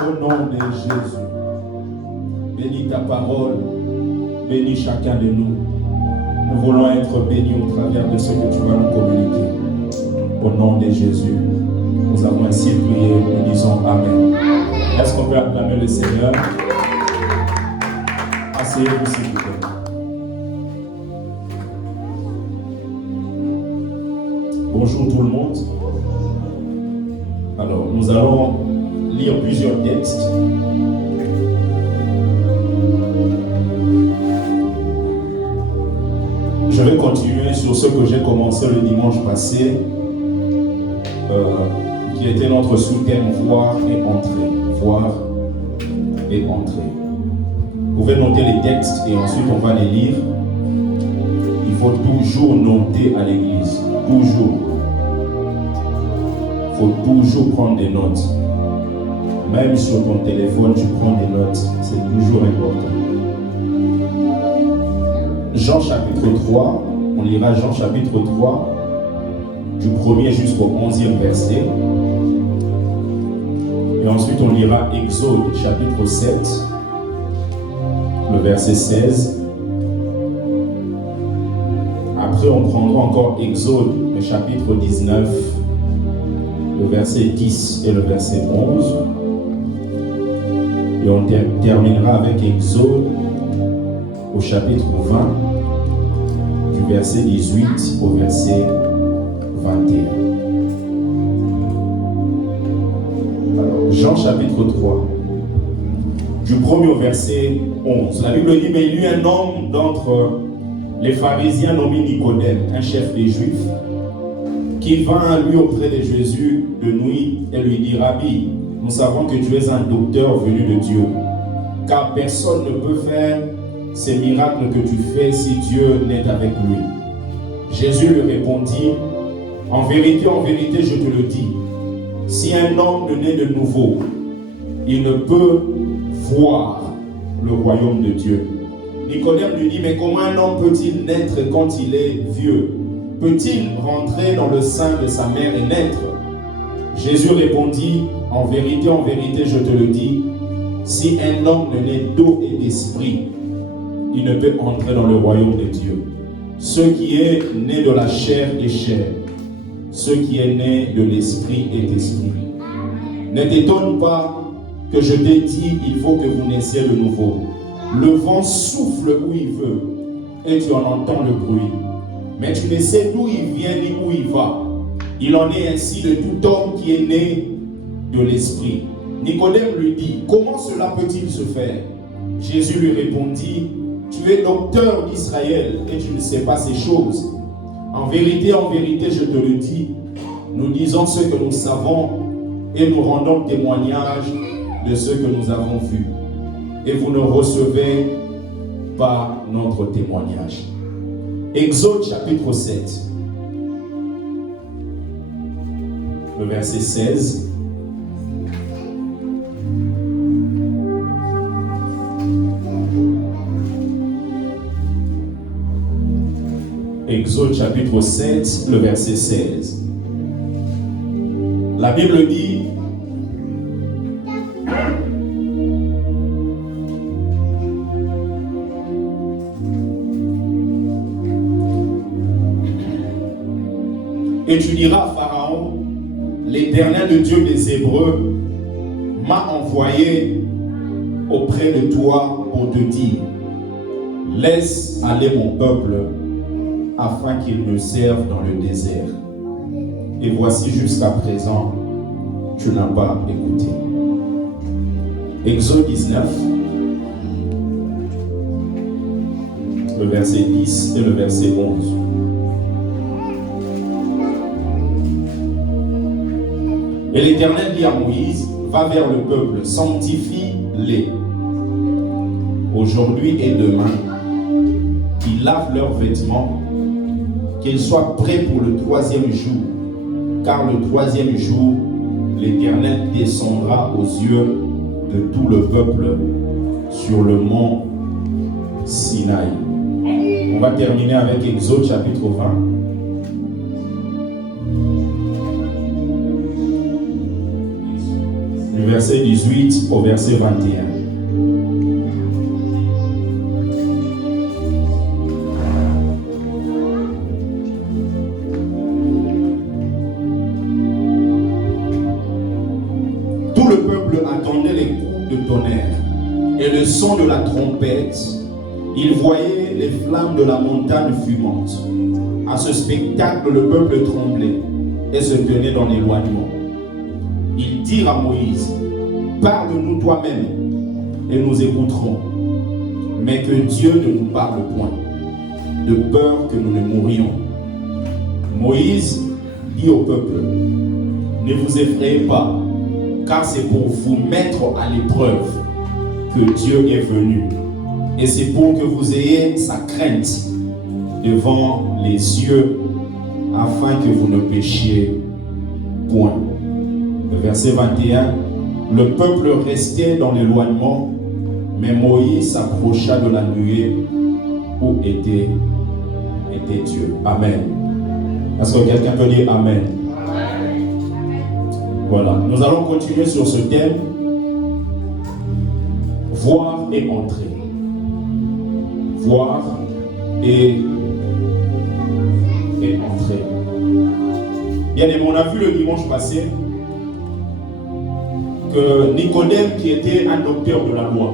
Au nom de Jésus. Bénis ta parole. Bénis chacun de nous. Nous voulons être bénis au travers de ce que tu vas nous communiquer. Au nom de Jésus. Nous avons ainsi prié. Nous disons Amen. Est-ce qu'on peut acclamer le Seigneur? Asseyez-vous s'il vous plaît. Bonjour tout le monde. Alors, nous allons lire plusieurs textes. Je vais continuer sur ce que j'ai commencé le dimanche passé, qui était notre sous-thème voir et entrer. Voir et entrer. Vous pouvez noter les textes et ensuite on va les lire. Il faut toujours noter à l'église. Toujours. Il faut toujours prendre des notes. Même sur ton téléphone, tu prends des notes. C'est toujours important. Jean chapitre 3. On lira Jean chapitre 3, du 1er jusqu'au 11e verset. Et ensuite, on lira Exode chapitre 7, le verset 16. Après, on prendra encore Exode, le chapitre 19, le verset 10 et le verset 11. Et on terminera avec Exode au chapitre 20, du verset 18 au verset 21. Alors, Jean chapitre 3, du 1er au verset 11. La Bible dit, mais il y eut un homme d'entre les pharisiens nommé Nicodème, un chef des Juifs, qui vint à lui auprès de Jésus de nuit et lui dit, Rabbi, nous savons que tu es un docteur venu de Dieu, car personne ne peut faire ces miracles que tu fais si Dieu n'est avec lui. Jésus lui répondit, en vérité, je te le dis, si un homme ne naît de nouveau, il ne peut voir le royaume de Dieu. Nicodème lui dit, mais comment un homme peut-il naître quand il est vieux? Peut-il rentrer dans le sein de sa mère et naître? Jésus répondit, en vérité, je te le dis, si un homme ne naît d'eau et d'esprit, il ne peut entrer dans le royaume de Dieu. Ce qui est né de la chair est chair. Ce qui est né de l'esprit est esprit. Ne t'étonne pas que je t'ai dit, il faut que vous naissiez de nouveau. Le vent souffle où il veut et tu en entends le bruit. Mais tu ne sais d'où il vient ni où il va. Il en est ainsi de tout homme qui est né de l'esprit. Nicodème lui dit, comment cela peut-il se faire? Jésus lui répondit, tu es docteur d'Israël et tu ne sais pas ces choses. En vérité, je te le dis, nous disons ce que nous savons et nous rendons témoignage de ce que nous avons vu. Et vous ne recevez pas notre témoignage. Exode chapitre 7, le verset 16. Exode chapitre 7, le verset 16. La Bible dit, et tu diras à Pharaon, l'Éternel, le Dieu des Hébreux, m'a envoyé auprès de toi pour te dire, laisse aller mon peuple afin qu'il me serve dans le désert. Et voici jusqu'à présent, tu n'as pas écouté. Exode 19, le verset 10 et le verset 11. Et l'Éternel dit à Moïse, va vers le peuple, sanctifie-les aujourd'hui et demain, qu'ils lavent leurs vêtements, qu'ils soient prêts pour le 3e jour, car le 3e jour, l'Éternel descendra aux yeux de tout le peuple sur le mont Sinaï. On va terminer avec Exode chapitre 20. du verset 18 au verset 21. Tout le peuple attendait les coups de tonnerre et le son de la trompette. Il voyait les flammes de la montagne fumante. À ce spectacle, le peuple tremblait et se tenait dans l'éloignement. Ils dirent à Moïse, « Parle-nous toi-même et nous écouterons, mais que Dieu ne nous parle point, de peur que nous ne mourions. » Moïse dit au peuple, « Ne vous effrayez pas, car c'est pour vous mettre à l'épreuve que Dieu est venu. Et c'est pour que vous ayez sa crainte devant les yeux, afin que vous ne péchiez point. » Le verset 21, le peuple restait dans l'éloignement, mais Moïse s'approcha de la nuée où était Dieu. Amen. Est-ce que quelqu'un peut dire Amen? Voilà, nous allons continuer sur ce thème, voir et entrer. Voir et entrer. Bien aimé, on a vu le dimanche passé que Nicodème, qui était un docteur de la loi,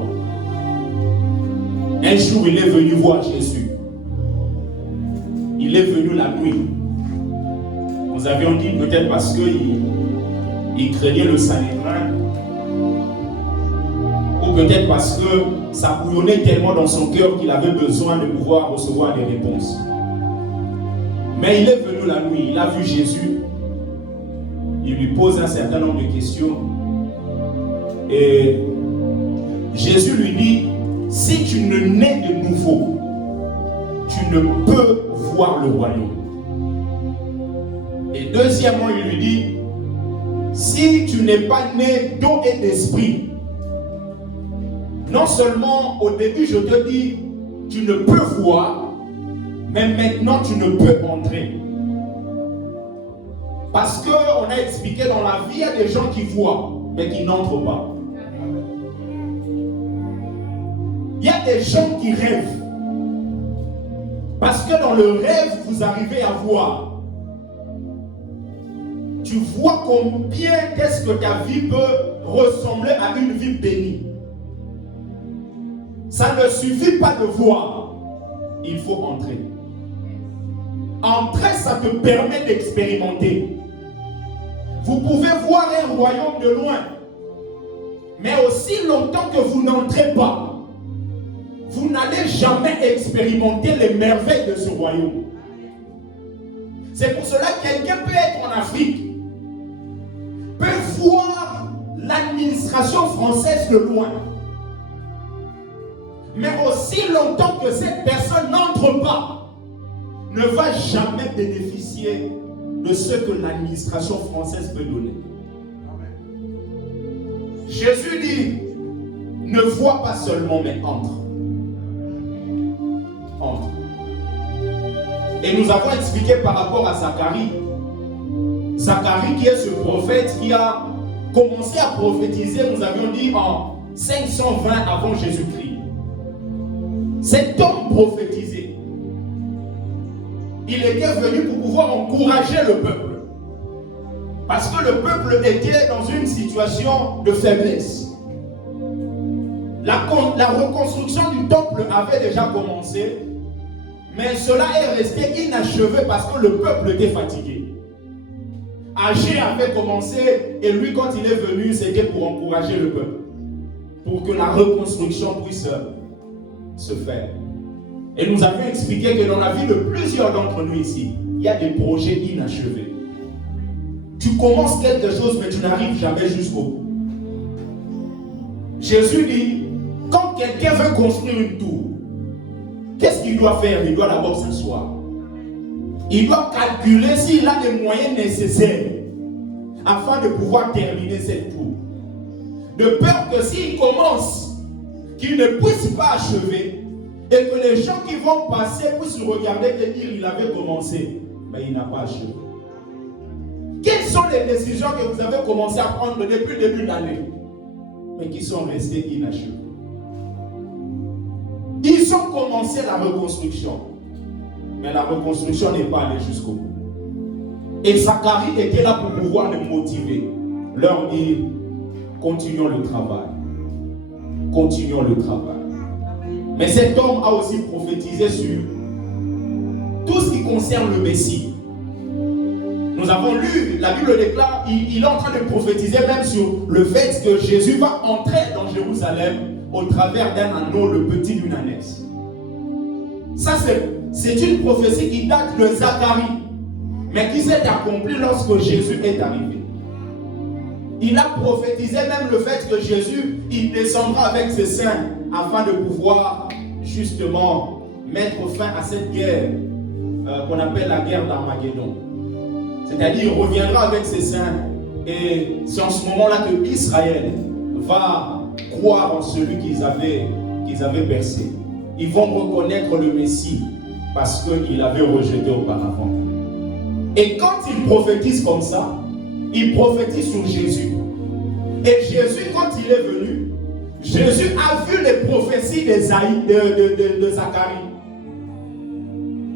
un jour il est venu voir Jésus. Il est venu la nuit. Nous avions dit peut-être parce qu'il craignait le Sanhédrin, ou peut-être parce que ça bouillonnait tellement dans son cœur qu'il avait besoin de pouvoir recevoir des réponses. Mais il est venu la nuit, il a vu Jésus, il lui pose un certain nombre de questions et Jésus lui dit, si tu ne nais de nouveau, tu ne peux voir le royaume. Et deuxièmement, il lui dit, si tu n'es pas né d'eau et d'esprit, non seulement au début je te dis, tu ne peux voir, mais maintenant tu ne peux entrer. Parce qu'on a expliqué dans la vie, il y a des gens qui voient, mais qui n'entrent pas. Il y a des gens qui rêvent. Parce que dans le rêve, vous arrivez à voir. Tu vois combien est-ce que ta vie peut ressembler à une vie bénie. Ça ne suffit pas de voir. Il faut entrer. Entrer, ça te permet d'expérimenter. Vous pouvez voir un royaume de loin. Mais aussi longtemps que vous n'entrez pas, vous n'allez jamais expérimenter les merveilles de ce royaume. C'est pour cela que quelqu'un peut être en Afrique, peut voir l'administration française de loin. Mais aussi longtemps que cette personne n'entre pas, ne va jamais bénéficier de ce que l'administration française peut donner. Jésus dit, ne vois pas seulement, mais entre. Entre. Et nous avons expliqué par rapport à Zacharie. Zacharie qui est ce prophète qui a commencé à prophétiser, nous avions dit en 520 avant Jésus-Christ. Cet homme prophétisé, il était venu pour pouvoir encourager le peuple. Parce que le peuple était dans une situation de faiblesse. La reconstruction du temple avait déjà commencé, mais cela est resté inachevé parce que le peuple était fatigué. Agé avait commencé et lui, quand il est venu, c'était pour encourager le peuple, pour que la reconstruction puisse se faire. Et nous avions expliqué que dans la vie de plusieurs d'entre nous ici, il y a des projets inachevés. Tu commences quelque chose, mais tu n'arrives jamais jusqu'au bout. Jésus dit, quand quelqu'un veut construire une tour, qu'est-ce qu'il doit faire? Il doit d'abord s'asseoir. Il doit calculer s'il a les moyens nécessaires afin de pouvoir terminer cette tour. De peur que s'il commence, qu'il ne puisse pas achever et que les gens qui vont passer puissent regarder et dire il avait commencé, mais il n'a pas achevé. Quels sont les décisions que vous avez commencé à prendre depuis le début de l'année, mais qui sont restées inachevées? Ils ont commencé la reconstruction, mais la reconstruction n'est pas allée jusqu'au bout. Et Zacharie était là pour pouvoir les motiver, leur dire, continuons le travail. Continuons le travail. Mais cet homme a aussi prophétisé sur tout ce qui concerne le Messie. Nous avons lu, la Bible déclare, il est en train de prophétiser même sur le fait que Jésus va entrer dans Jérusalem au travers d'un anneau, le petit d'une ânesse. Ça, c'est une prophétie qui date de Zacharie, mais qui s'est accomplie lorsque Jésus est arrivé. Il a prophétisé même le fait que Jésus, il descendra avec ses saints afin de pouvoir justement mettre fin à cette guerre qu'on appelle la guerre d'Armageddon. C'est-à-dire, il reviendra avec ses saints et c'est en ce moment-là que Israël va croire en celui qu'ils avaient bercé. Ils vont reconnaître le Messie parce qu'il avait rejeté auparavant. Et quand il prophétise comme ça, il prophétise sur Jésus. Et Jésus, quand il est venu, Jésus a vu les prophéties de Zacharie.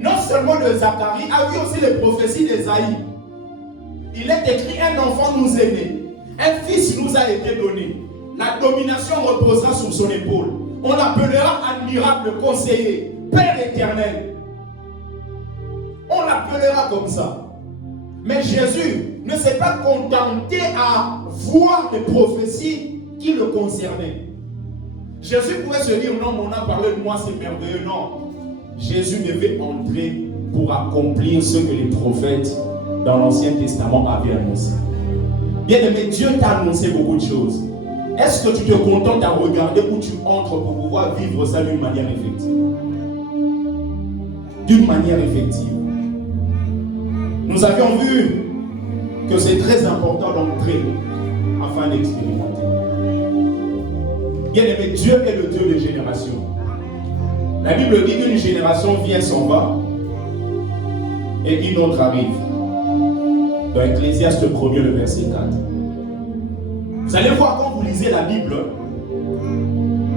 Non seulement de Zacharie, a vu aussi les prophéties d'Ésaïe. Il est écrit, un enfant nous est né, un fils nous a été donné. La domination reposera sur son épaule. On l'appellera admirable conseiller, Père éternel. On l'appellera comme ça. Mais Jésus ne s'est pas contenté à voir des prophéties qui le concernaient. Jésus pouvait se dire, non, on a parlé de moi, c'est merveilleux. Non. Jésus devait entrer pour accomplir ce que les prophètes dans l'Ancien Testament avaient annoncé. Bien aimé, Dieu t'a annoncé beaucoup de choses. Est-ce que tu te contentes à regarder où tu entres pour pouvoir vivre ça d'une manière effective? D'une manière effective. Nous avions vu que c'est très important d'entrer afin d'expérimenter. Bien aimé, Dieu est le Dieu des générations. La Bible dit qu'une génération vient, s'en va, et une autre arrive. Dans Ecclésiaste 1er, le verset 4. Vous allez voir, quand vous lisez la Bible,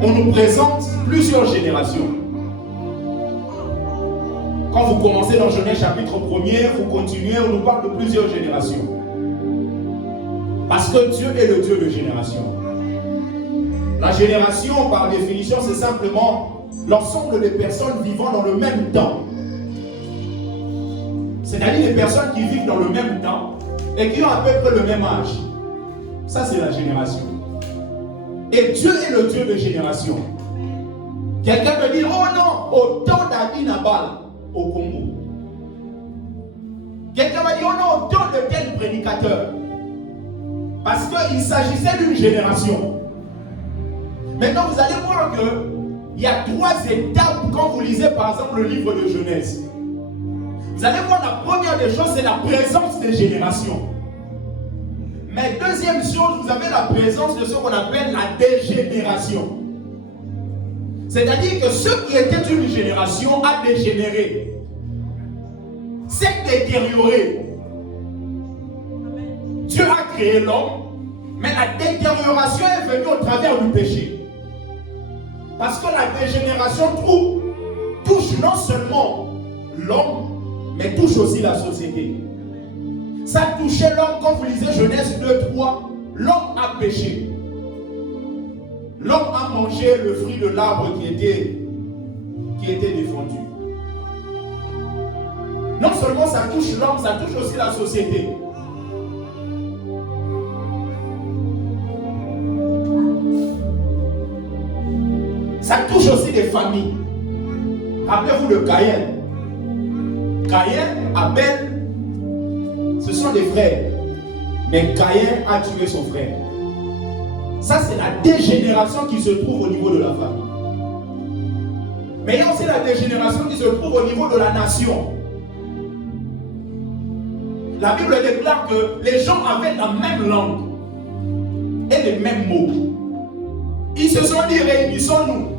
on nous présente plusieurs générations. Quand vous commencez dans Genèse chapitre 1er, vous continuez, on nous parle de plusieurs générations. Parce que Dieu est le Dieu de génération. La génération, par définition, c'est simplement l'ensemble des personnes vivant dans le même temps. C'est-à-dire les personnes qui vivent dans le même temps et qui ont à peu près le même âge. Ça, c'est la génération. Et Dieu est le Dieu de génération. Quelqu'un peut dire, oh non, au temps d'Adi Nabal au Congo. Quelqu'un va dire, oh non, au temps de tel prédicateur. Parce qu'il s'agissait d'une génération. Maintenant, vous allez voir qu'il y a 3 étapes quand vous lisez par exemple le livre de Genèse. Vous allez voir, la première des choses, c'est la présence des générations. Mais deuxième chose, vous avez la présence de ce qu'on appelle la dégénération. C'est-à-dire que ce qui était une génération a dégénéré, s'est détérioré. Dieu a créé l'homme, mais la détérioration est venue au travers du péché. Parce que la dégénération touche non seulement l'homme, mais touche aussi la société. Ça touchait l'homme, quand vous lisez Genèse 2:3, l'homme a péché. L'homme a mangé le fruit de l'arbre qui était défendu. Non seulement ça touche l'homme, ça touche aussi la société. Ça touche aussi les familles. Rappelez-vous de Caïn. Caïn, Abel, ce sont des frères. Mais Caïn a tué son frère. Ça, c'est la dégénération qui se trouve au niveau de la famille. Mais il y a aussi la dégénération qui se trouve au niveau de la nation. La Bible déclare que les gens avaient la même langue et les mêmes mots. Ils se sont dit, réunissons-nous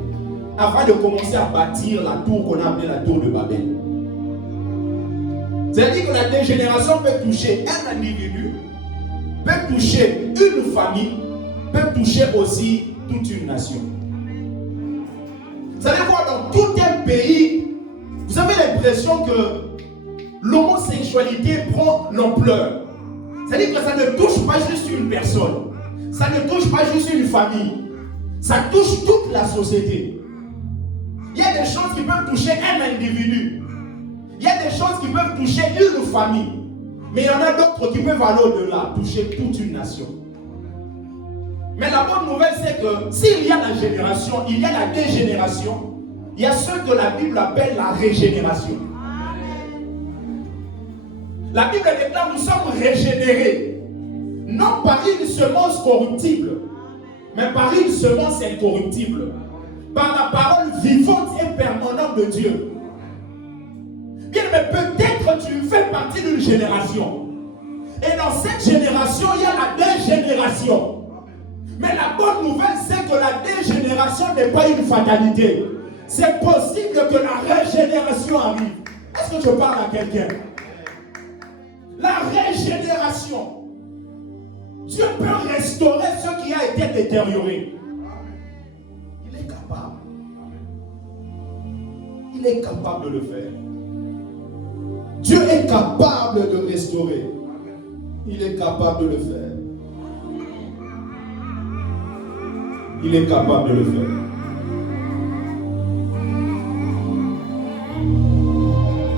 afin de commencer à bâtir la tour qu'on a appelée la tour de Babel. C'est-à-dire que la dégénération peut toucher un individu, peut toucher une famille, peut toucher aussi toute une nation. Vous allez voir, dans tout un pays, vous avez l'impression que l'homosexualité prend l'ampleur. C'est-à-dire que ça ne touche pas juste une personne, ça ne touche pas juste une famille, ça touche toute la société. Il y a des choses qui peuvent toucher un individu, il y a des choses qui peuvent toucher une famille, mais il y en a d'autres qui peuvent aller au-delà, toucher toute une nation. Mais la bonne nouvelle, c'est que s'il y a la génération, il y a la dégénération, il y a ce que la Bible appelle la régénération. La Bible déclare que nous sommes régénérés, non par une semence corruptible, mais par une semence incorruptible, par la parole vivante et permanente de Dieu. Bien, mais peut-être tu fais partie d'une génération. Et dans cette génération, il y a la dégénération. Mais la bonne nouvelle, c'est que la dégénération n'est pas une fatalité. C'est possible que la régénération arrive. Est-ce que je parle à quelqu'un? La régénération. Dieu peut restaurer ce qui a été détérioré. Il est capable. Il est capable de le faire. Dieu est capable de restaurer. Il est capable de le faire. Il est capable de le faire.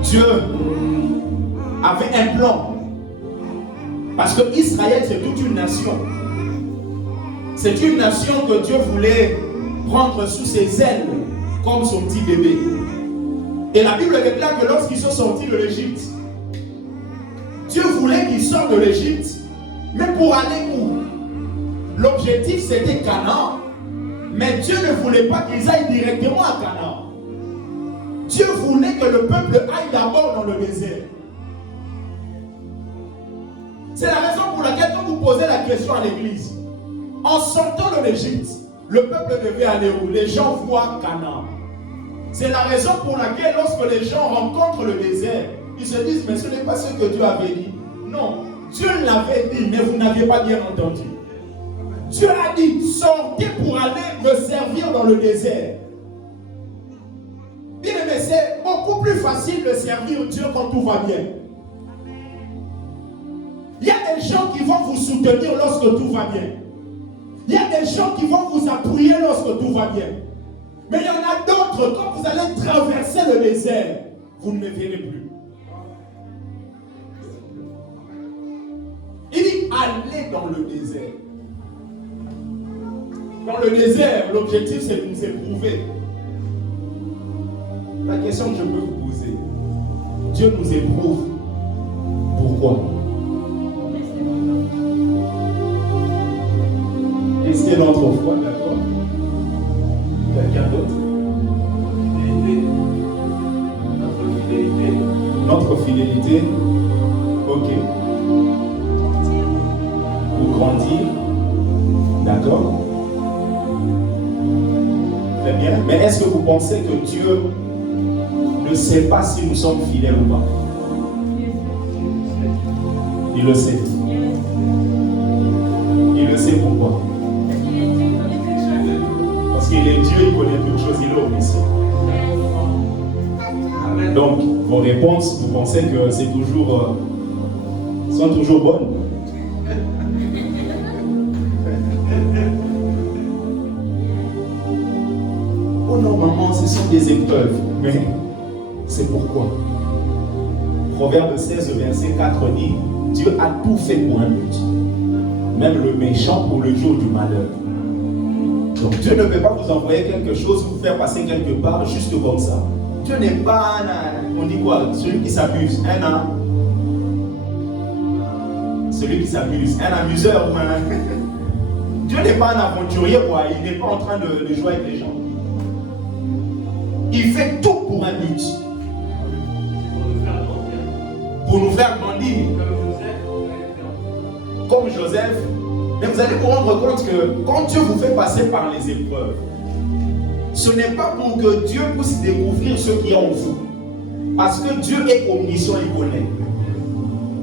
Dieu avait un plan. Parce que Israël, c'est toute une nation. C'est une nation que Dieu voulait prendre sous ses ailes comme son petit bébé. Et la Bible déclare que lorsqu'ils sont sortis de l'Égypte, Dieu voulait qu'ils sortent de l'Égypte, mais pour aller où? L'objectif c'était Canaan, mais Dieu ne voulait pas qu'ils aillent directement à Canaan. Dieu voulait que le peuple aille d'abord dans le désert. C'est la raison pour laquelle quand vous posez la question à l'église, en sortant de l'Égypte, le peuple devait aller où? Les gens voient Canaan. C'est la raison pour laquelle lorsque les gens rencontrent le désert, ils se disent, mais ce n'est pas ce que Dieu avait dit. Non, Dieu l'avait dit, mais vous n'aviez pas bien entendu. Dieu a dit, sortez pour aller me servir dans le désert. Bien aimé, c'est beaucoup plus facile de servir Dieu quand tout va bien. Il y a des gens qui vont vous soutenir lorsque tout va bien. Il y a des gens qui vont vous appuyer lorsque tout va bien. Mais il y en a d'autres, quand vous allez traverser le désert, vous ne me verrez plus. Il dit, allez dans le désert. Dans le désert, l'objectif c'est de nous éprouver. La question que je peux vous poser, Dieu nous éprouve. Pourquoi? Tester notre foi, d'accord? Quelqu'un d'autre? Notre fidélité. Ok. Pour grandir. D'accord? Très bien. Mais est-ce que vous pensez que Dieu ne sait pas si nous sommes fidèles ou pas? Il le sait. Il le sait pourquoi? Parce qu'il est Dieu, il connaît toutes choses, il est omniscient. Donc, vos réponses, vous pensez que c'est toujours, sont toujours bonnes? Oh non, maman, ce sont des épreuves. Mais c'est pourquoi? Proverbe 16, verset 4 dit, Dieu a tout fait pour un but. Même le méchant pour le jour du malheur. Donc Dieu ne peut pas vous envoyer quelque chose, vous faire passer quelque part juste comme ça. Dieu n'est pas on dit quoi? Celui qui s'amuse. Celui qui s'amuse. Un amuseur ou un... Dieu n'est pas un aventurier, quoi. Il n'est pas en train de jouer avec les gens. Il fait tout pour un but. Pour nous faire grandir. Comme Joseph. Mais vous allez vous rendre compte que quand Dieu vous fait passer par les épreuves, ce n'est pas pour que Dieu puisse découvrir ce qui est en vous. Parce que Dieu est omniscient, il connaît.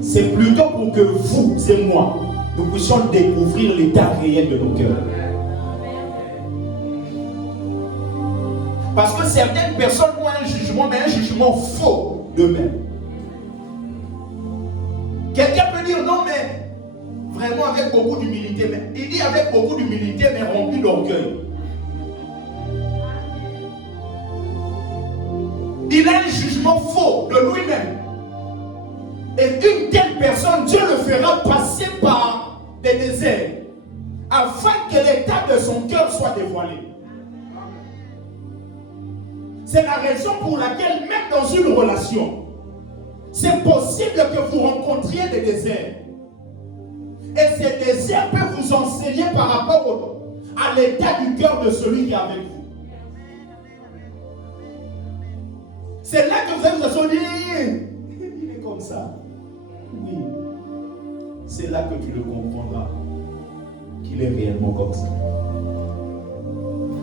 C'est plutôt pour que vous et moi, nous puissions découvrir l'état réel de nos cœurs. Parce que certaines personnes ont un jugement, mais un jugement faux d'eux-mêmes. Quelqu'un peut dire non, mais vraiment avec beaucoup d'humilité. Mais il dit avec beaucoup d'humilité, mais rempli d'orgueil. Il a un jugement faux de lui-même. Et une telle personne, Dieu le fera passer par des déserts afin que l'état de son cœur soit dévoilé. C'est la raison pour laquelle, même dans une relation, c'est possible que vous rencontriez des déserts. Et ces déserts peuvent vous enseigner par rapport à l'état du cœur de celui qui est avec vous. C'est là que vous allez vous dire, il est comme ça. Oui. C'est là que tu le comprendras qu'il est réellement comme ça.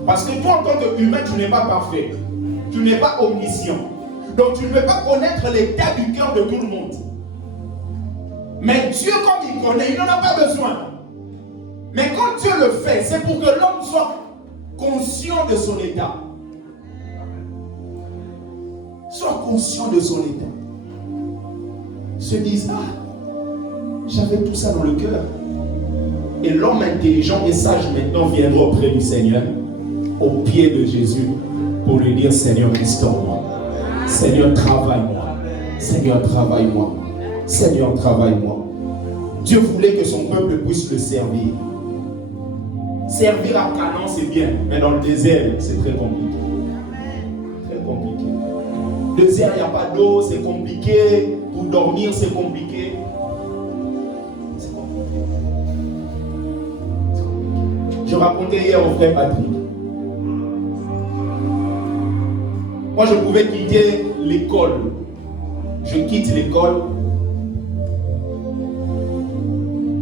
Parce que toi, en tant qu'humain, tu n'es pas parfait. Tu n'es pas omniscient. Donc tu ne peux pas connaître l'état du cœur de tout le monde. Mais Dieu, comme il connaît, il n'en a pas besoin. Mais quand Dieu le fait, c'est pour que l'homme soit conscient de son état. Soit conscient de son état. Se dise, j'avais tout ça dans le cœur. Et l'homme intelligent et sage maintenant viendra auprès du Seigneur, au pied de Jésus, pour lui dire, Seigneur, restaure-moi. Seigneur, travaille-moi. Seigneur, travaille-moi. Seigneur, travaille-moi. Dieu voulait que son peuple puisse le servir. Servir à Canaan, c'est bien, mais dans le désert, c'est très compliqué. Très compliqué. Le désert, il n'y a pas d'eau, c'est compliqué. Pour dormir, c'est compliqué. C'est compliqué. Je racontais hier au frère Patrick. Moi, je pouvais quitter l'école. Je quitte l'école.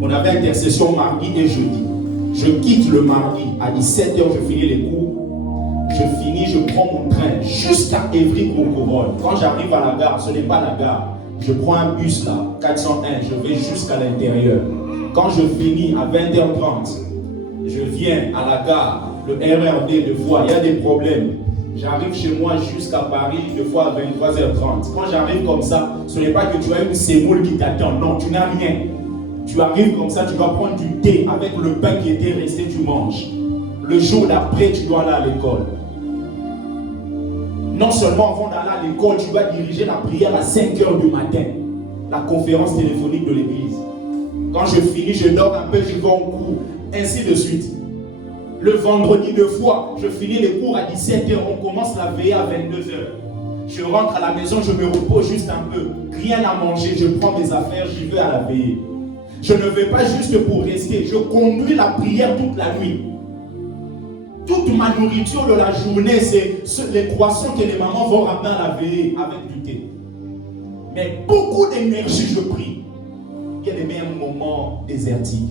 On avait intercession mardi et jeudi. Je quitte le mardi à 17h, je finis les cours. Je finis, je prends mon train jusqu'à Évry-Courcouronnes. Quand j'arrive à la gare, ce n'est pas la gare. Je prends un bus là, 401, je vais jusqu'à l'intérieur. Quand je finis à 20h30, je viens à la gare, le RRD, de fois, il y a des problèmes. J'arrive chez moi jusqu'à Paris, deux fois à 23h30. Quand j'arrive comme ça, ce n'est pas que tu as une sémoule qui t'attend. Non, tu n'as rien. Tu arrives comme ça, tu dois prendre du thé avec le pain qui était resté, tu manges. Le jour d'après, tu dois aller à l'école. Non seulement avant d'aller à l'école, tu dois diriger la prière à 5h du matin. La conférence téléphonique de l'église. Quand je finis, je dors un peu, je vais en cours. Ainsi de suite. Le vendredi, deux fois, je finis les cours à 17h. On commence la veillée à 22h. Je rentre à la maison, je me repose juste un peu. Rien à manger, je prends mes affaires, j'y vais à la veillée. Je ne vais pas juste pour rester. Je conduis la prière toute la nuit. Toute ma nourriture de la journée, c'est les croissants que les mamans vont ramener à la veillée avec du thé. Mais beaucoup d'énergie, je prie. Il y a des meilleurs moments désertiques.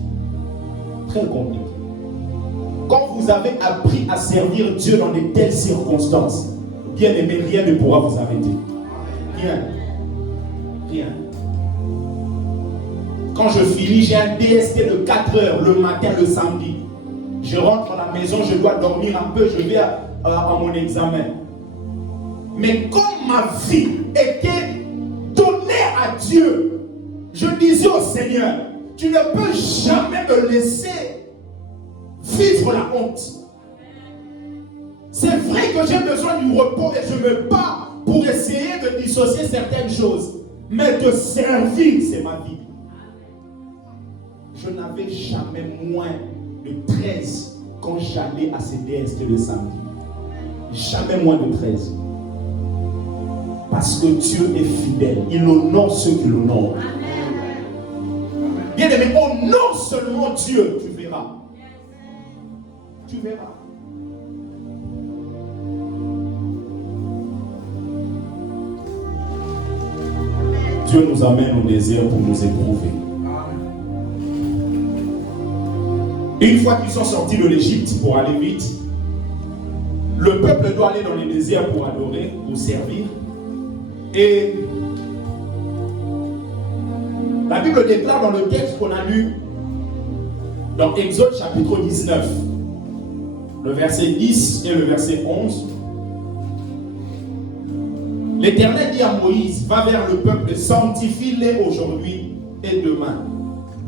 Très compliqués. Quand vous avez appris à servir Dieu dans de telles circonstances, bien aimé, rien ne pourra vous arrêter. Rien. Rien. Quand je finis, j'ai un DST de 4 heures le matin, le samedi. Je rentre à la maison, je dois dormir un peu, je vais à mon examen. Mais comme ma vie était donnée à Dieu, je disais au Seigneur, tu ne peux jamais me laisser vivre la honte. C'est vrai que j'ai besoin du repos et je me bats pour essayer de dissocier certaines choses. Mais de servir, c'est ma vie. Je n'avais jamais moins de 13 quand j'allais à ces DST le samedi. Jamais moins de 13. Parce que Dieu est fidèle. Il honore ceux qui l'honorent. Bien aimé, honore seulement Dieu, tu verras. Tu verras. Dieu nous amène au désert pour nous éprouver. Une fois qu'ils sont sortis de l'Égypte pour aller vite, le peuple doit aller dans les déserts pour adorer, pour servir. Et la Bible déclare dans le texte qu'on a lu Dans Exode chapitre 19, le verset 10 et le verset 11, l'Éternel dit à Moïse, va vers le peuple, sanctifie-les aujourd'hui et demain,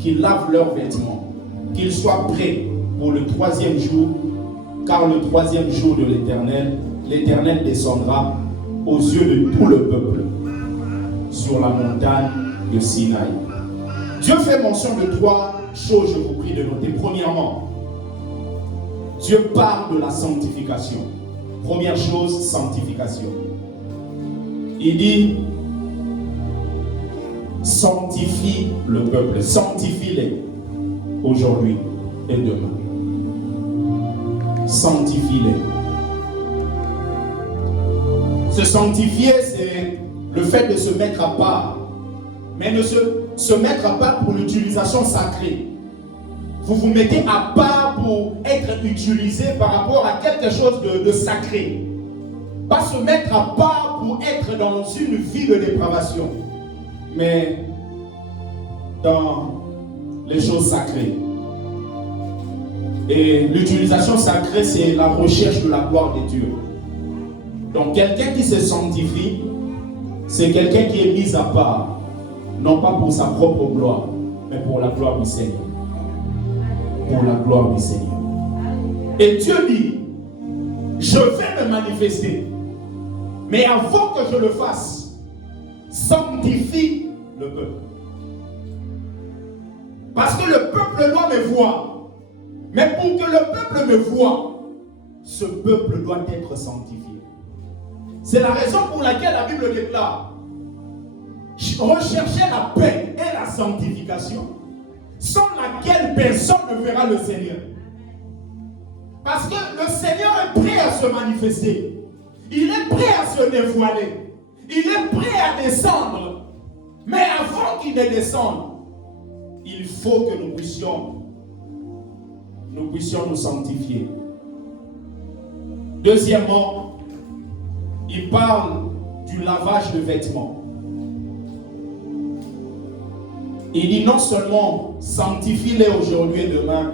qu'ils lavent leurs vêtements, qu'ils soient prêts pour le 3e jour, car le 3e jour de l'Éternel descendra aux yeux de tout le peuple sur la montagne de Sinaï. Dieu fait mention de 3 choses, je vous prie de noter. Premièrement, Dieu parle de la sanctification. Première chose, sanctification. Il dit, sanctifie le peuple, sanctifie-les aujourd'hui et demain. Sanctifie-les. Se sanctifier, c'est le fait de se mettre à part, mais de se mettre à part pour l'utilisation sacrée. Vous vous mettez à part pour être utilisé par rapport à quelque chose de sacré. Pas se mettre à part pour être dans une vie de dépravation, mais dans les choses sacrées. Et l'utilisation sacrée, c'est la recherche de la gloire de Dieu. Donc quelqu'un qui se sanctifie, c'est quelqu'un qui est mis à part, non pas pour sa propre gloire, mais pour la gloire du Seigneur. Pour la gloire du Seigneur. Et Dieu dit, je vais me manifester, mais avant que je le fasse, sanctifie le peuple. Parce que le peuple doit me voir. Mais pour que le peuple me voie, ce peuple doit être sanctifié. C'est la raison pour laquelle la Bible déclare, recherchez la paix et la sanctification, sans laquelle personne ne verra le Seigneur. Parce que le Seigneur est prêt à se manifester. Il est prêt à se dévoiler. Il est prêt à descendre. Mais avant qu'il ne descende, il faut que nous puissions nous sanctifier. Deuxièmement, il parle du lavage de vêtements. Il dit non seulement sanctifie-les aujourd'hui et demain,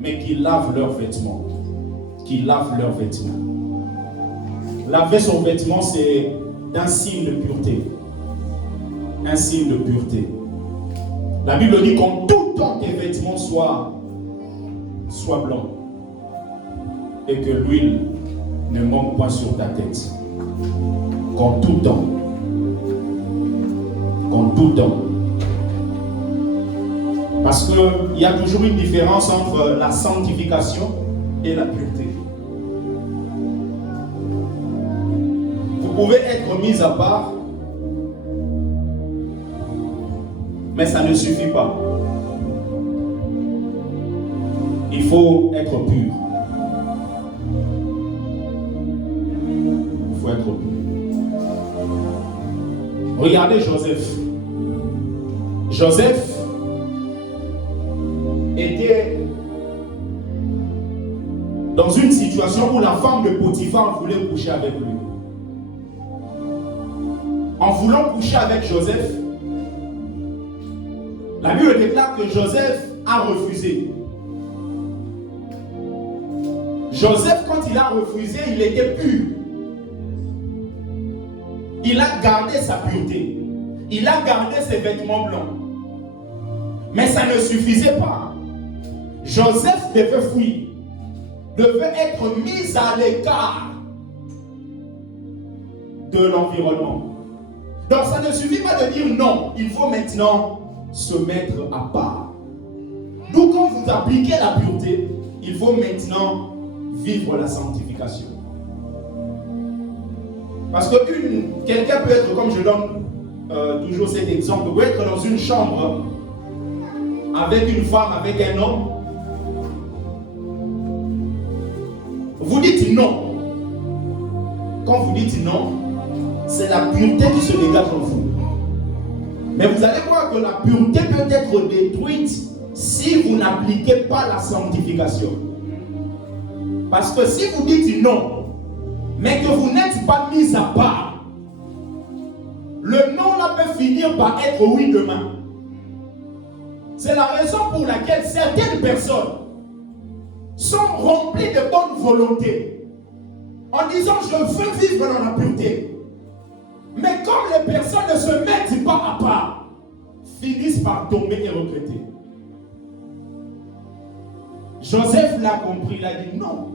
mais qu'ils lavent leurs vêtements. Qu'ils lavent leurs vêtements. Laver son vêtement, c'est un signe de pureté. Un signe de pureté. La Bible dit qu'en tout temps tes vêtements soient blancs et que l'huile ne manque pas sur ta tête. Qu'en tout temps. Qu'en tout temps. Parce qu'il y a toujours une différence entre la sanctification et la pureté. Vous pouvez être mis à part, mais ça ne suffit pas. Il faut être pur. Il faut être pur. Regardez Joseph. Joseph était dans une situation où la femme de Potiphar voulait coucher avec lui. En voulant coucher avec Joseph, la Bible déclare que Joseph a refusé. Joseph, quand il a refusé, il était pur. Il a gardé sa pureté. Il a gardé ses vêtements blancs. Mais ça ne suffisait pas. Joseph devait fuir, devait être mis à l'écart de l'environnement. Donc ça ne suffit pas de dire non, il faut maintenant se mettre à part. Donc quand vous appliquez la pureté, il faut maintenant vivre la sanctification. Parce que quelqu'un peut être, comme je donne toujours cet exemple, peut être dans une chambre avec une femme, avec un homme. Vous dites non. Quand vous dites non, c'est la pureté qui se dégage en vous. Mais vous allez voir que la pureté peut être détruite si vous n'appliquez pas la sanctification. Parce que si vous dites non, mais que vous n'êtes pas mis à part, le non là peut finir par être oui demain. C'est la raison pour laquelle certaines personnes sont remplies de bonne volonté en disant je veux vivre dans la pureté. Mais comme les personnes ne se mettent pas à part, finissent par tomber et regretter. Joseph l'a compris, il a dit non.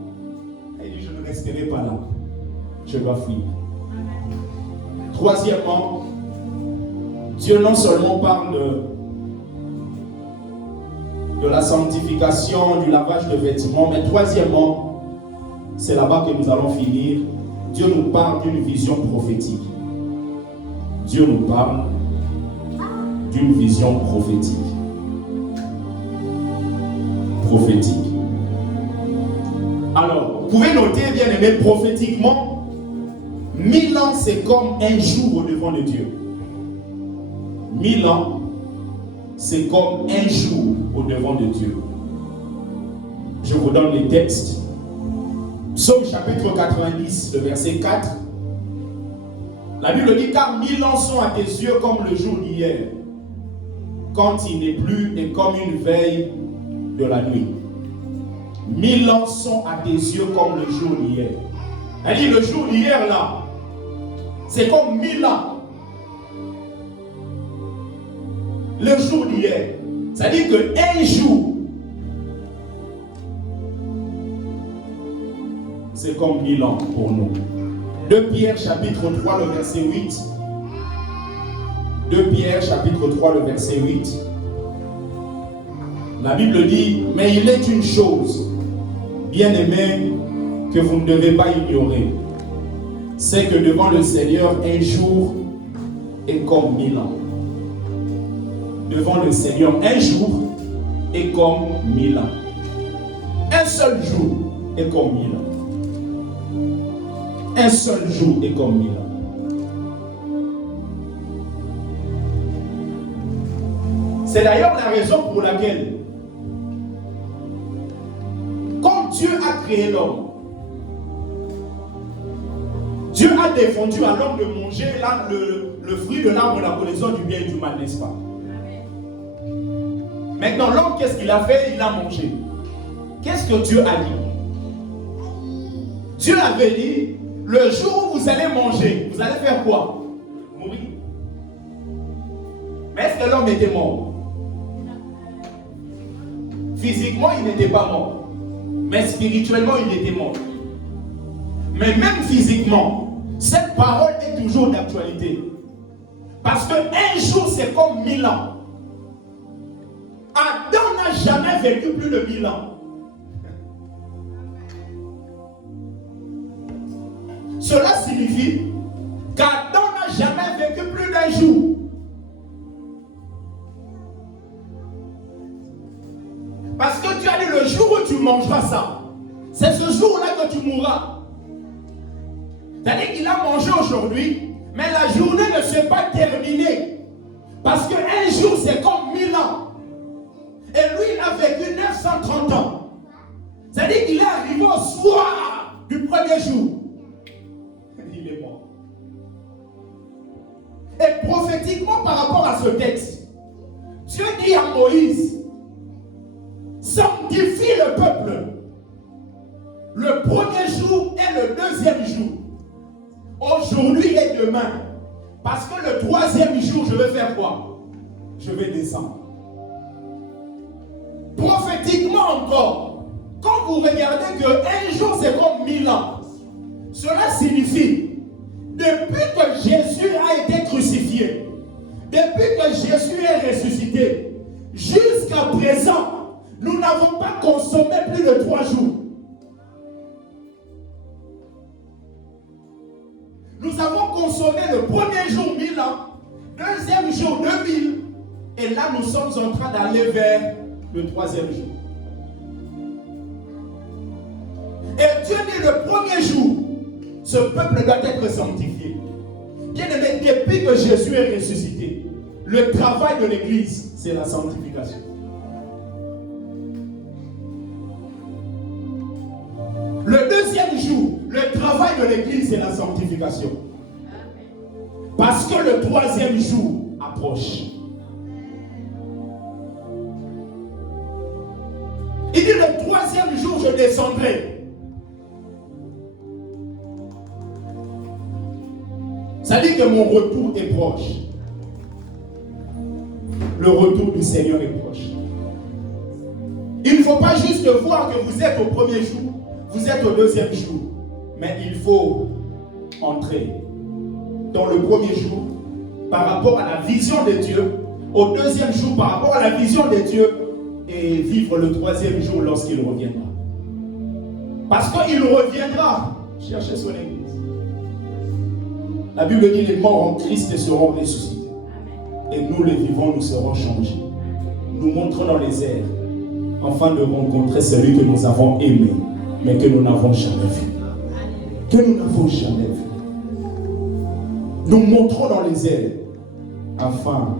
Il dit je ne resterai pas là. Je dois fuir. Troisièmement, Dieu non seulement parle de la sanctification, du lavage de vêtements, mais troisièmement, c'est là-bas que nous allons finir. Dieu nous parle d'une vision prophétique. Dieu nous parle d'une vision prophétique. Prophétique. Alors, vous pouvez noter, bien aimé, prophétiquement, 1000 ans, c'est comme un jour au devant de Dieu. 1000 ans, c'est comme un jour au devant de Dieu. Je vous donne les textes. Psaume chapitre 90, le verset 4. La Bible dit, car 1000 ans sont à tes yeux comme le jour d'hier, quand il n'est plus et comme une veille de la nuit. 1000 ans sont à tes yeux comme le jour d'hier. Elle dit, le jour d'hier là, c'est comme 1000 ans. Le jour d'hier, ça dit que un jour, c'est comme 1000 ans pour nous. 2 Pierre chapitre 3 le verset 8. 2 Pierre chapitre 3 le verset 8. La Bible dit, mais il est une chose, bien aimé, que vous ne devez pas ignorer. C'est que devant le Seigneur, un jour est comme 1000 ans. Devant le Seigneur, un jour est comme 1000 ans. Un seul jour est comme 1000 ans. Un seul jour est comme 1000 ans. C'est d'ailleurs la raison pour laquelle, quand Dieu a créé l'homme, Dieu a défendu à l'homme de manger le fruit de l'arbre de la connaissance du bien et du mal, n'est-ce pas? Maintenant, l'homme, qu'est-ce qu'il a fait? Il a mangé. Qu'est-ce que Dieu a dit? Dieu avait dit, le jour où vous allez manger, vous allez faire quoi? Mourir. Mais est-ce que l'homme était mort? Physiquement, il n'était pas mort. Mais spirituellement, il était mort. Mais même physiquement, cette parole est toujours d'actualité. Parce qu'un jour, c'est comme 1000 ans. Adam n'a jamais vécu plus de 1000 ans. Cela signifie qu'Adam n'a jamais vécu plus d'un jour. Parce que tu as dit le jour où tu mangeras ça, c'est ce jour-là que tu mourras. C'est-à-dire qu'il a mangé aujourd'hui, mais la journée ne s'est pas terminée. Parce qu'un jour, c'est comme 1000 ans. Et lui, il a vécu 930 ans. C'est-à-dire qu'il est arrivé au soir du premier jour. Il est mort. Et prophétiquement, par rapport à ce texte, Dieu dit à Moïse, sanctifie le peuple le premier jour et le deuxième jour, aujourd'hui et demain, parce que le troisième jour, je vais faire quoi? Je vais descendre. Prophétiquement encore, quand vous regardez qu'un jour c'est comme 1000 ans, cela signifie, depuis que Jésus a été crucifié, depuis que Jésus est ressuscité, jusqu'à présent, nous n'avons pas consommé plus de 3 jours. Nous avons consommé le premier jour 1000 ans, deuxième jour 2000, et là nous sommes en train d'aller vers le troisième jour. Et Dieu dit le premier jour, ce peuple doit être sanctifié. Bien aimé, depuis que Jésus est ressuscité, le travail de l'Église, c'est la sanctification. Le deuxième jour, le travail de l'Église, c'est la sanctification. Parce que le troisième jour approche. je descendrai. Ça dit que mon retour est proche. Le retour du Seigneur est proche. Il ne faut pas juste voir que vous êtes au premier jour, vous êtes au deuxième jour, mais il faut entrer dans le premier jour par rapport à la vision de Dieu, au deuxième jour par rapport à la vision de Dieu et vivre le troisième jour lorsqu'il reviendra. Parce qu'il reviendra chercher son église. La Bible dit les morts en Christ seront ressuscités. Et nous les vivants, nous serons changés. Nous monterons dans les airs afin de rencontrer celui que nous avons aimé, mais que nous n'avons jamais vu. Que nous n'avons jamais vu. Nous monterons dans les airs afin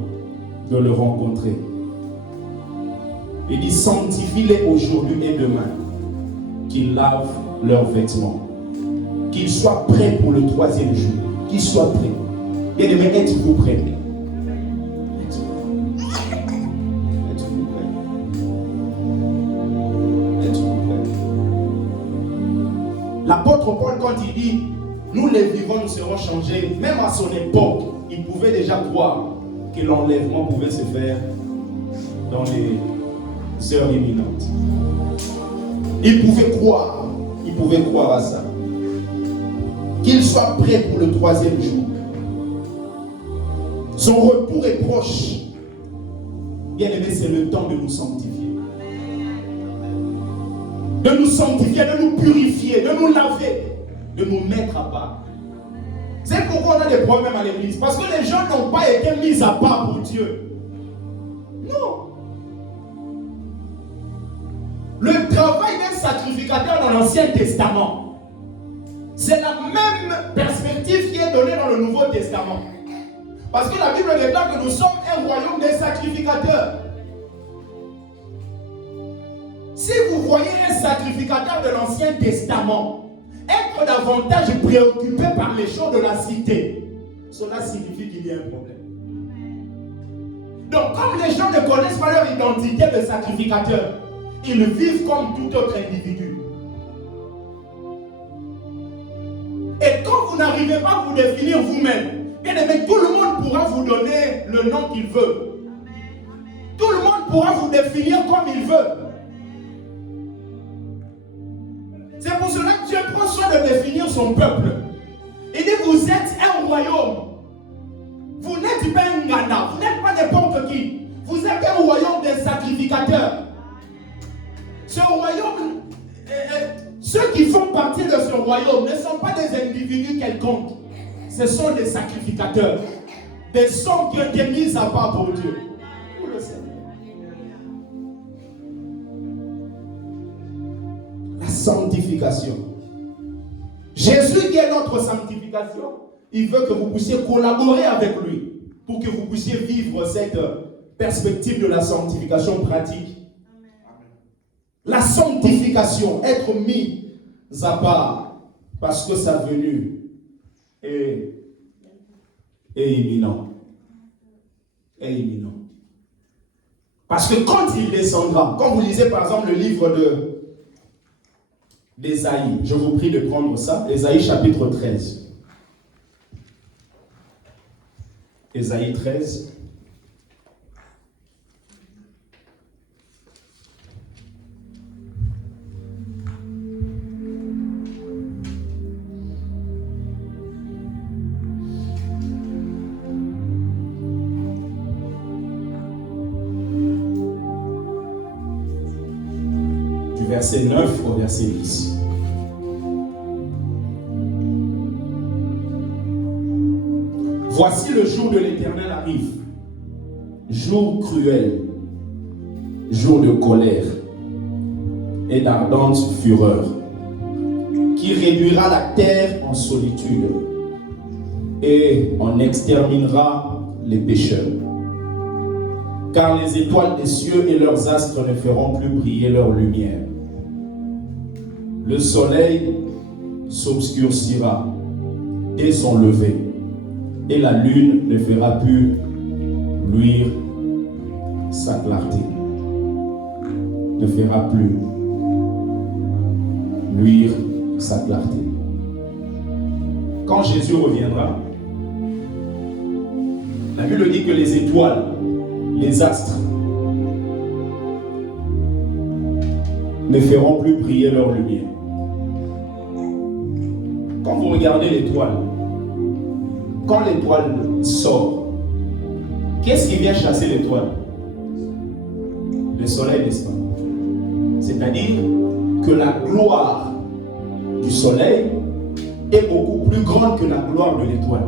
de le rencontrer. Il dit sanctifie-les aujourd'hui et demain, qu'ils lavent leurs vêtements, qu'ils soient prêts pour le troisième jour, qu'ils soient prêts. Bien-aimés, êtes-vous prêts? L'apôtre Paul, quand il dit nous les vivants, nous serons changés, même à son époque, il pouvait déjà croire que l'enlèvement pouvait se faire dans les heures imminentes. Il pouvait croire à ça. Qu'il soit prêt pour le troisième jour. Son retour est proche. Bien aimé, c'est le temps de nous sanctifier. De nous sanctifier, de nous purifier, de nous laver, de nous mettre à part. C'est pourquoi on a des problèmes à l'église. Parce que les gens n'ont pas été mis à part pour Dieu. Non. Le travail d'un sacrificateur dans l'Ancien Testament, c'est la même perspective qui est donnée dans le Nouveau Testament. Parce que la Bible déclare que nous sommes un royaume des sacrificateurs. Si vous voyez un sacrificateur de l'Ancien Testament être davantage préoccupé par les choses de la cité, cela signifie qu'il y a un problème. Donc, comme les gens ne connaissent pas leur identité de sacrificateur, ils vivent comme tout autre individu. Et quand vous n'arrivez pas à vous définir vous-même, bien aimé, tout le monde pourra vous donner le nom qu'il veut. Tout le monde pourra vous définir comme il veut. C'est pour cela que Dieu prend soin de définir son peuple. Il dit, vous êtes un royaume. Vous n'êtes pas un Ghana, vous n'êtes pas n'importe qui. Vous êtes un royaume des sacrificateurs. Ce royaume, ceux qui font partie de ce royaume ne sont pas des individus quelconques. Ce sont des sacrificateurs. Des sommes qui ont été mises à part pour Dieu. Vous le savez. La sanctification. Jésus qui est notre sanctification, il veut que vous puissiez collaborer avec lui pour que vous puissiez vivre cette perspective de la sanctification pratique. La sanctification, être mis à part parce que sa venue est imminente. Est imminente. Parce que quand il descendra, quand vous lisez par exemple le livre d'Ésaïe, je vous prie de prendre ça, Ésaïe chapitre 13. Ésaïe 13. Du verset 9 au verset 10. Voici le jour de l'Éternel arrive, jour cruel, jour de colère et d'ardente fureur, qui réduira la terre en solitude et en exterminera les pécheurs. Car les étoiles des cieux et leurs astres ne feront plus briller leur lumière. Le soleil s'obscurcira dès son lever, et la lune ne fera plus luire sa clarté. Ne fera plus luire sa clarté. Quand Jésus reviendra, la Bible dit que les étoiles, les astres, ne feront plus briller leur lumière. Quand vous regardez l'étoile, quand l'étoile sort, qu'est-ce qui vient chasser l'étoile? Le soleil, n'est-ce pas? C'est-à-dire que la gloire du soleil est beaucoup plus grande que la gloire de l'étoile.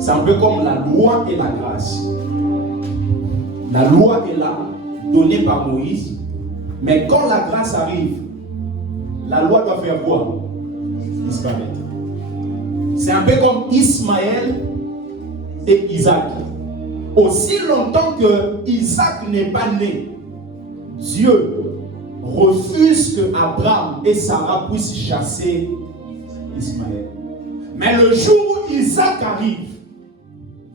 C'est un peu comme la loi et la grâce. La loi est là, donnée par Moïse, mais quand la grâce arrive, la loi doit faire quoi? Disparaître. C'est un peu comme Ismaël et Isaac. Aussi longtemps que Isaac n'est pas né, Dieu refuse que Abraham et Sarah puissent chasser Ismaël. Mais le jour où Isaac arrive,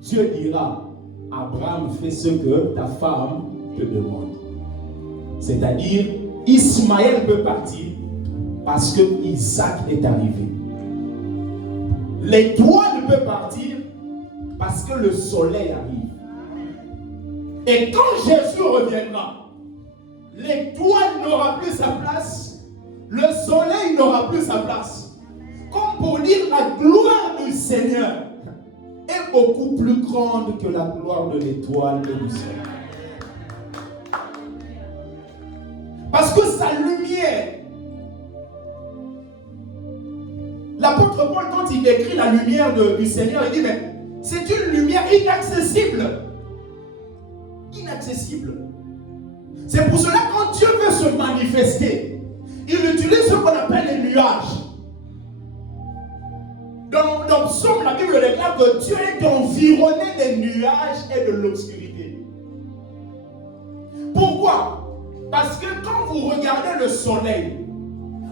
Dieu dira, Abraham, fais ce que ta femme te demande. C'est-à-dire, Ismaël peut partir parce que Isaac est arrivé. L'étoile peut partir parce que le soleil arrive. Et quand Jésus reviendra, l'étoile n'aura plus sa place, le soleil n'aura plus sa place. Comme pour dire, la gloire du Seigneur est beaucoup plus grande que la gloire de l'étoile et du soleil. Parce que sa lumière, l'apôtre Paul, quand il décrit la lumière du Seigneur, il dit, mais c'est une lumière inaccessible. Inaccessible. C'est pour cela que quand Dieu veut se manifester, il utilise ce qu'on appelle les nuages. Dans Psaume, la Bible déclare que Dieu est environné des nuages et de l'obscurité. Pourquoi? Parce que quand vous regardez le soleil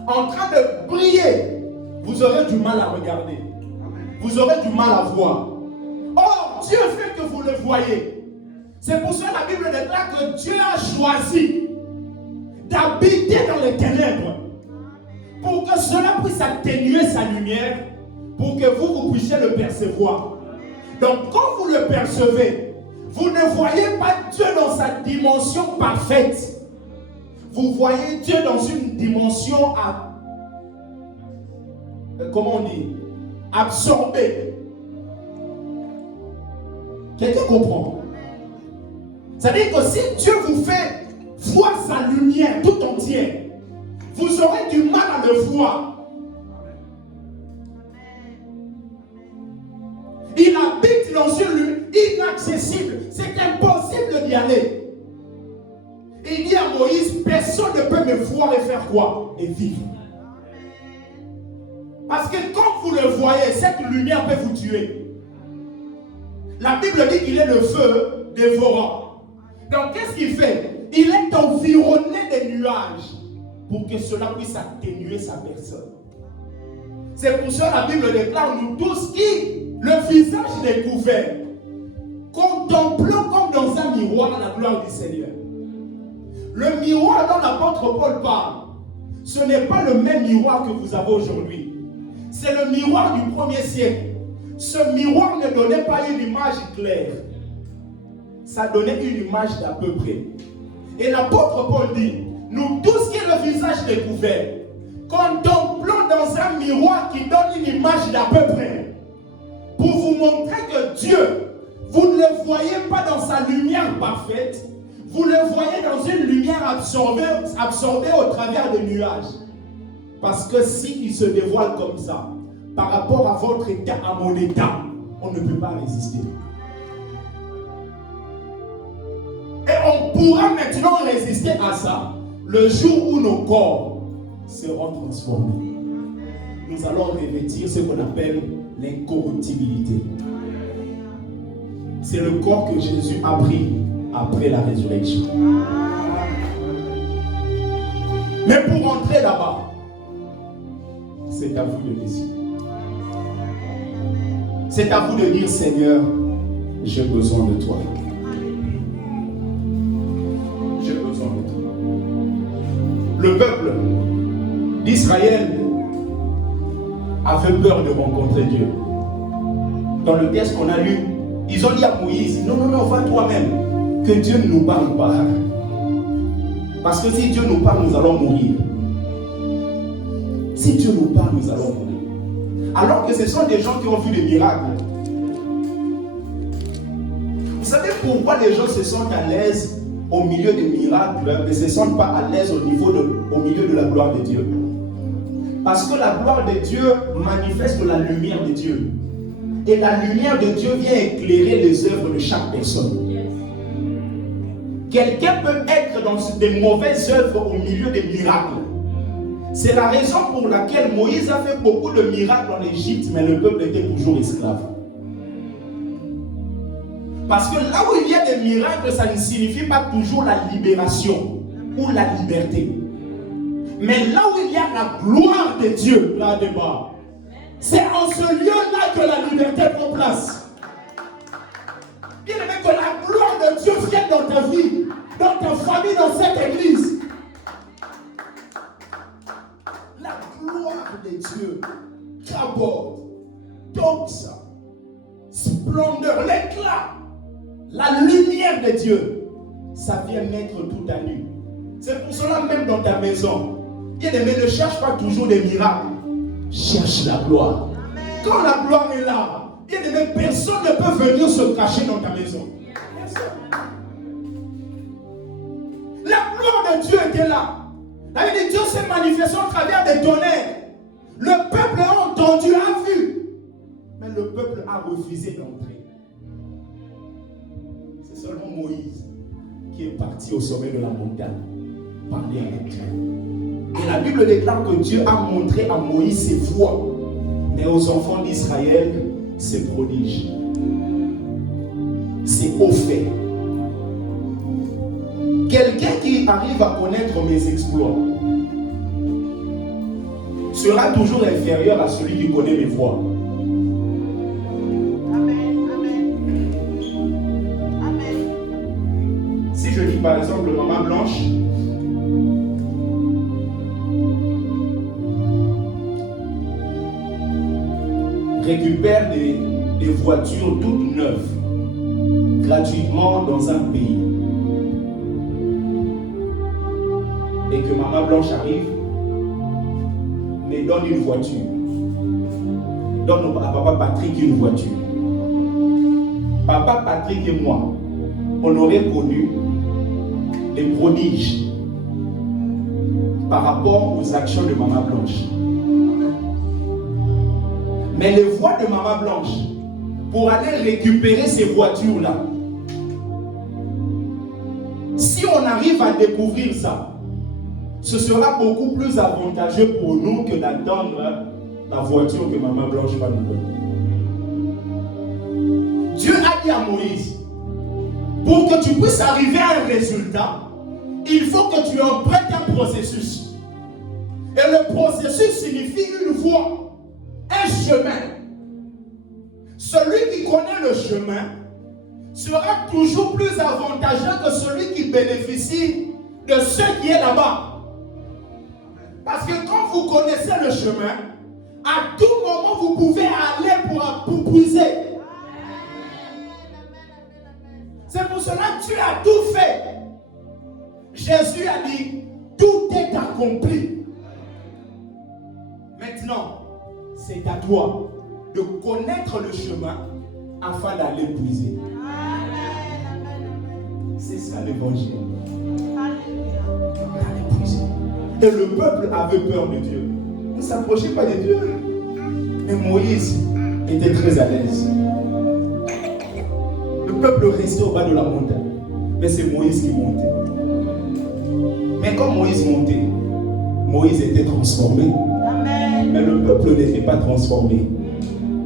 en train de briller, vous aurez du mal à regarder. Vous aurez du mal à voir. Or, Dieu fait que vous le voyez. C'est pour ça que la Bible déclare que Dieu a choisi d'habiter dans les ténèbres pour que cela puisse atténuer sa lumière, pour que vous puissiez le percevoir. Donc, quand vous le percevez, vous ne voyez pas Dieu dans sa dimension parfaite. Vous voyez Dieu dans une dimension comment on dit? Absorbée. Quelqu'un comprend? C'est-à-dire que si Dieu vous fait voir sa lumière tout entière, vous aurez du mal à le voir. Il habite dans une lumière inaccessible. C'est impossible d'y aller. Il dit à Moïse, personne ne peut me voir et faire quoi? Et vivre. Parce que quand vous le voyez, cette lumière peut vous tuer. La Bible dit qu'il est le feu dévorant. Donc qu'est-ce qu'il fait? Il est environné des nuages pour que cela puisse atténuer sa personne. C'est pour ça que la Bible déclare, nous tous qui, le visage découvert, contemplons comme dans un miroir la gloire du Seigneur. Le miroir dont l'apôtre Paul parle, ce n'est pas le même miroir que vous avez aujourd'hui. C'est le miroir du 1er siècle. Ce miroir ne donnait pas une image claire. Ça donnait une image d'à peu près. Et l'apôtre Paul dit, nous tous qui avons le visage découvert, contemplons dans un miroir qui donne une image d'à peu près. Pour vous montrer que Dieu, vous ne le voyez pas dans sa lumière parfaite, vous le voyez dans une lumière absorbée au travers des nuages. Parce que s'il se dévoile comme ça, par rapport à votre état, à mon état, on ne peut pas résister. Et on pourra maintenant résister à ça le jour où nos corps seront transformés. Nous allons revêtir ce qu'on appelle l'incorruptibilité. C'est le corps que Jésus a pris après la résurrection. Mais pour entrer là-bas, c'est à vous de décider. C'est à vous de dire, Seigneur, j'ai besoin de toi. J'ai besoin de toi. Le peuple d'Israël avait peur de rencontrer Dieu. Dans le texte qu'on a lu, ils ont dit à Moïse, non, va toi-même, que Dieu ne nous parle pas. Parce que si Dieu nous parle, nous allons mourir. Si Dieu nous parle, nous allons mourir. Alors que ce sont des gens qui ont vu des miracles. Vous savez pourquoi les gens se sentent à l'aise au milieu des miracles, mais ne se sentent pas à l'aise au milieu de la gloire de Dieu? Parce que la gloire de Dieu manifeste la lumière de Dieu. Et la lumière de Dieu vient éclairer les œuvres de chaque personne. Quelqu'un peut être dans des mauvaises œuvres au milieu des miracles. C'est la raison pour laquelle Moïse a fait beaucoup de miracles en Égypte, mais le peuple était toujours esclave. Parce que là où il y a des miracles, ça ne signifie pas toujours la libération ou la liberté. Mais là où il y a la gloire de Dieu, là-bas, c'est en ce lieu-là que la liberté prend place. Bien aimé, que la gloire de Dieu vienne dans ta vie, dans ta famille, dans cette église. La gloire de Dieu, cabot, doxa, splendeur, l'éclat, la lumière de Dieu, ça vient mettre tout à nu. C'est pour cela même dans ta maison, bien aimé, ne cherche pas toujours des miracles. Cherche la gloire. Quand la gloire est là, bien aimé, personne ne peut venir se cacher dans ta maison. La gloire de Dieu était là. La vie de Dieu s'est manifestée au travers des tonnerres. Le peuple a entendu, a vu. Mais le peuple a refusé d'entrer. C'est seulement Moïse qui est parti au sommet de la montagne parler avec Dieu. Et la Bible déclare que Dieu a montré à Moïse ses voies, mais aux enfants d'Israël, ses prodiges, ses hauts faits. Quelqu'un qui arrive à connaître mes exploits sera toujours inférieur à celui qui connaît mes voies. Amen, amen. Amen. Si je dis par exemple Maman Blanche, récupère des voitures toutes neuves gratuitement dans un pays, et que Maman Blanche arrive, me donne une voiture, donne à Papa Patrick une voiture. Papa Patrick et moi, on aurait connu les prodiges par rapport aux actions de Maman Blanche. Mais les voies de Maman Blanche, pour aller récupérer ces voitures-là, si on arrive à découvrir ça, ce sera beaucoup plus avantageux pour nous que d'attendre la voiture que Maman Blanche va nous donner. Dieu a dit à Moïse, pour que tu puisses arriver à un résultat, il faut que tu empruntes un processus. Et le processus signifie une voie, un chemin. Celui qui connaît le chemin sera toujours plus avantageux que celui qui bénéficie de ce qui est là-bas. Parce que quand vous connaissez le chemin, à tout moment vous pouvez aller pour puiser. C'est pour cela que Dieu a tout fait. Jésus a dit, tout est accompli. Maintenant, c'est à toi de connaître le chemin afin d'aller puiser. C'est ça l'évangile. D'aller puiser. Et le peuple avait peur de Dieu. Ne s'approchez pas de Dieu. Mais Moïse était très à l'aise. Le peuple restait au bas de la montagne. Mais c'est Moïse qui montait. Mais quand Moïse montait, Moïse était transformé. Amen. Mais le peuple n'était pas transformé.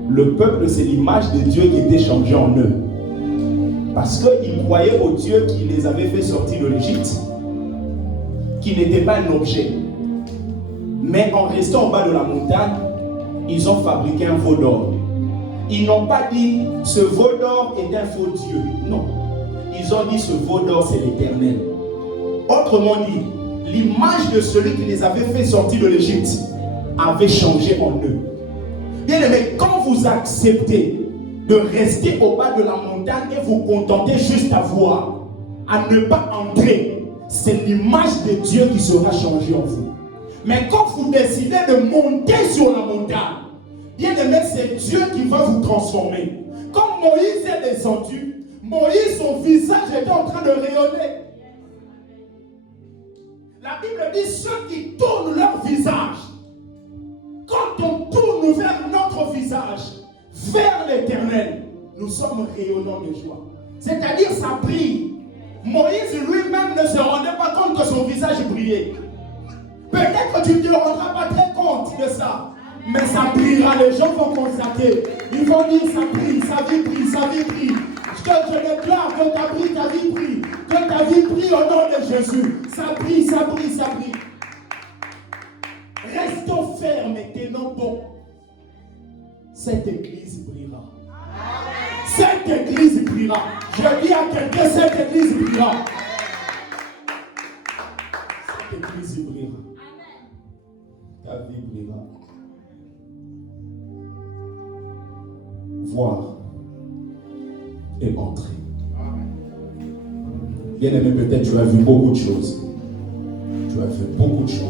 Le peuple, c'est l'image de Dieu qui était changée en eux. Parce qu'ils croyaient au Dieu qui les avait fait sortir de l'Égypte, qui n'était pas un objet. Mais en restant au bas de la montagne, ils ont fabriqué un veau d'or. Ils n'ont pas dit ce veau d'or est un faux Dieu. Non. Ils ont dit ce veau d'or c'est l'Éternel. Autrement dit, l'image de celui qui les avait fait sortir de l'Égypte avait changé en eux. Bien aimé, quand vous acceptez de rester au bas de la montagne et vous contentez juste à voir, à ne pas entrer, c'est l'image de Dieu qui sera changée en vous. Mais quand vous décidez de monter sur la montagne, bien aimé, c'est Dieu qui va vous transformer. Quand Moïse est descendu, Moïse, son visage était en train de rayonner. La Bible dit ceux qui tournent leur visage, quand on tourne vers notre visage, vers l'Éternel, nous sommes rayonnants de joie. C'est-à-dire ça brille. Moïse lui-même ne se rendait pas compte que son visage brillait. Peut-être que tu ne te rendras pas très compte de ça, mais ça brillera. Les gens vont constater. Ils vont dire ça brille, sa vie brille, sa vie brille. Je déclare que ta vie brille, que ta vie brille au nom de Jésus. Ça brille, ça brille, ça brille. Restons fermes et tenons bon. Cette église brillera. Cette église brillera. Je dis à quelqu'un, cette église brillera. Cette église brillera. Ta vie brillera. Voir et entrer. Bien aimé, peut-être tu as vu beaucoup de choses. Tu as fait beaucoup de choses.